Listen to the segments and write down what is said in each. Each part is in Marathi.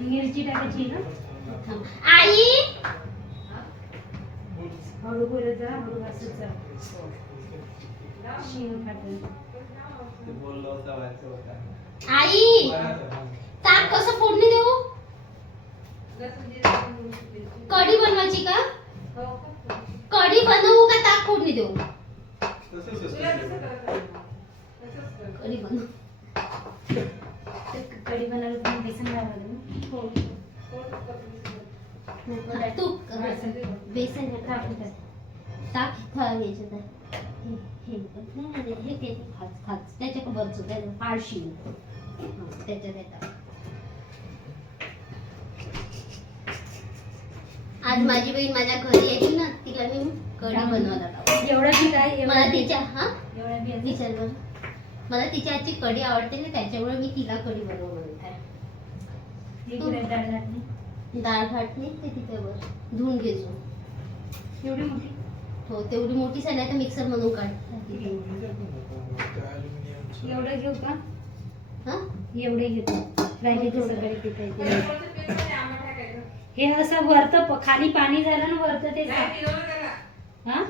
मिरची टाकायची ना. आई हळू बोलत जा, हळू हसत जा. शिव खाते. आई ताक कसं फोडणी देऊ? कढी बनवायची का? कढी बनवू का ताक फोडणी देऊ? कढी बनवू. कढी बनवायला तुम्ही बेसन घालावं ना. हो. तूप बेसन टाकून ताक घ्यायचं तर हे ते खाच त्याच्या बरच फारशी त्याच्यात येतात. आज माझी बहीण माझ्या घरी यायची ना, तिला मी कढी बनवत होता. एवढं बी काय मला तिच्या एवढं बी विचार मला तिच्या हातची कढी आवडते ना, त्याच्यामुळे मी तिला कढी बनवून म्हणत आहे. डाळ घाटली ते तिथे वर धुवून घ्यायचो. एवढी मोठी हो तेवढी मोठी झाली तर मिक्सर मधून काढ. एवढं घेऊ का? हा एवढे घेतो. राहिले ते सगळे तिथे. हे असं वरतं खाली पाणी झालं ना वरतं ते. हा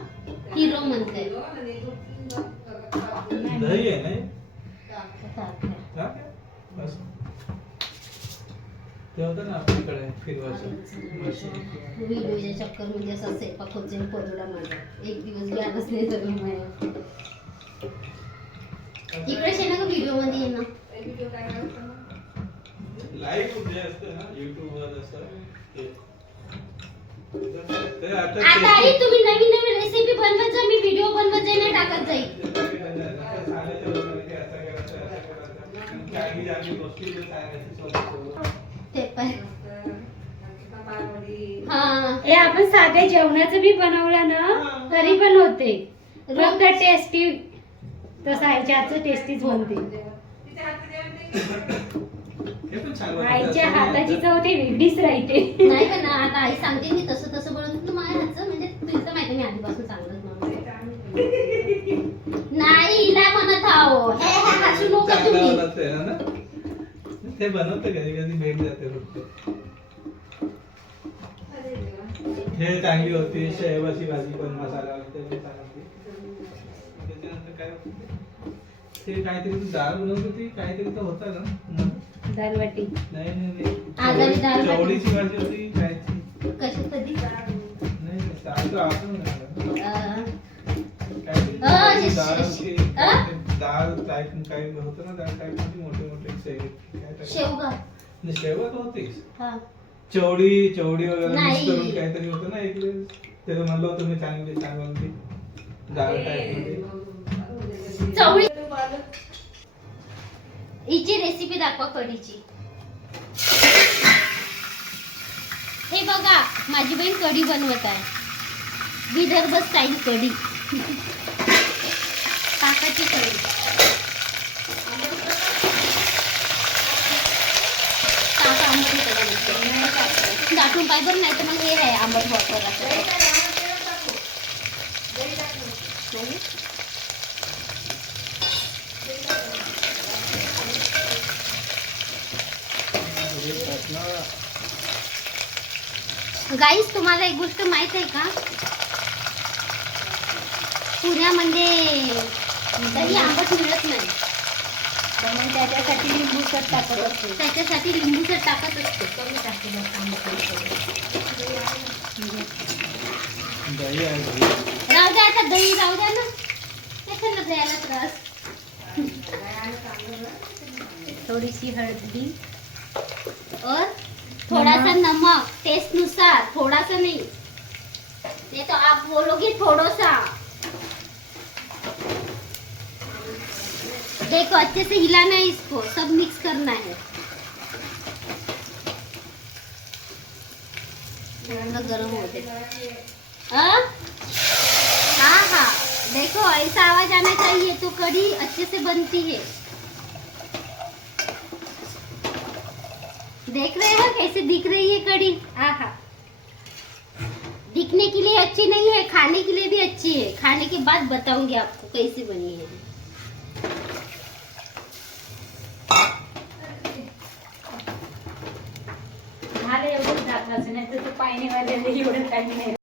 हिरो म्हणते. दही आहे नाही ते होतं ना आपल्याकडे फिरवायचं. व्हिडिओच्या चक्कर मध्ये असा स्वयंपाक होत जाईल पदोडा माझा. एक दिवस गॅसच नाही सगळं माझ्या. इकडे शेणा का व्हिडिओ मध्ये ये ना. लाईव्ह जे असतं ना YouTube वर असं ते आता आई तुम्ही नवीन नवीन रेसिपी बनवत जा, मी व्हिडिओ बनवत जाईन आणि टाकत जाईल. ते पण हे आपण साध्या जेवणाचं बी बनवलं ना तरी पण होते. फक्त टेस्टी तसं आईच्या हातचं टेस्टीच बनते. आईच्या हाताची चव ती वेगळीच राहते. नाही पण आता आई सांगते मी तसं तसं बनवते. तू माझ्या हातचं म्हणजे तुला तर माहिती मी आधीपासून चांगलंच बनवते. नाही हिला म्हणत आहो हे हसू नका तुम्ही. ते बनवते कधी कधी भेट जाते फक्त. हे चांगली होती शेवाची भाजी पण मसाला त्याच्यानंतर काय ते काहीतरी तू डाळ बनवत होती काहीतरी तर होता ना. दाल वाटी नाही आज आम्ही डाळ भाटी. चवळीची भाजी होती कायची कशी कधी नाही सारखं आठवण डाळ टाईप काही होतं ना. डाळ टाईप मध्ये मोठे मोठे शेवगा शेवगा तर होतीच. हा चवडी वगैरे नाही. मिक्स करून काहीतरी होतं ना एक वेळेस. ते म्हणलं होतं मी चांगली डाळ टाईप मध्ये चवळी. हिची रेसिपी दाखवा कढीची. हे बघा माझी बहीण कढी बनवत आहे. विदर्भ स्टाईल कढी. ताकाची कढी. ताक आंबट दाटून पाहिजे नाही तर मग हे आहे आंबट वापर असं. गाईस तुम्हाला एक गोष्ट माहित आहे का? पुण्यामध्ये दही आंबट मिळत नाही. म्हणून त्याच्यासाठी लिंबू सट टाकत असते. त्याच्यासाठी लिंबू सट टाकत असते. दही आहे राहू द्या आता दही राहू द्या ना. कशाला द्यायला त्रास. थोडीशी हळदी और थोड़ा सा नमक टेस्ट अनुसार. थोड़ा सा नहीं, ये तो आप बोलोगे थोड़ा सा. देखो अच्छे से हिलाना है इसको. सब मिक्स करना है. गरम होते. हाँ हाँ देखो ऐसा आवाज आना चाहिए तो कढ़ी अच्छे से बनती है. देख रहे हो कैसे दिख रही है कढ़ी. आहा दिखने के लिए अच्छी नहीं है, खाने के लिए भी अच्छी है. खाने के बाद बताऊंगी आपको कैसी बनी है. महत्वाचं, नाही तर तू पाणी वाजायला एवढं टाइम नाही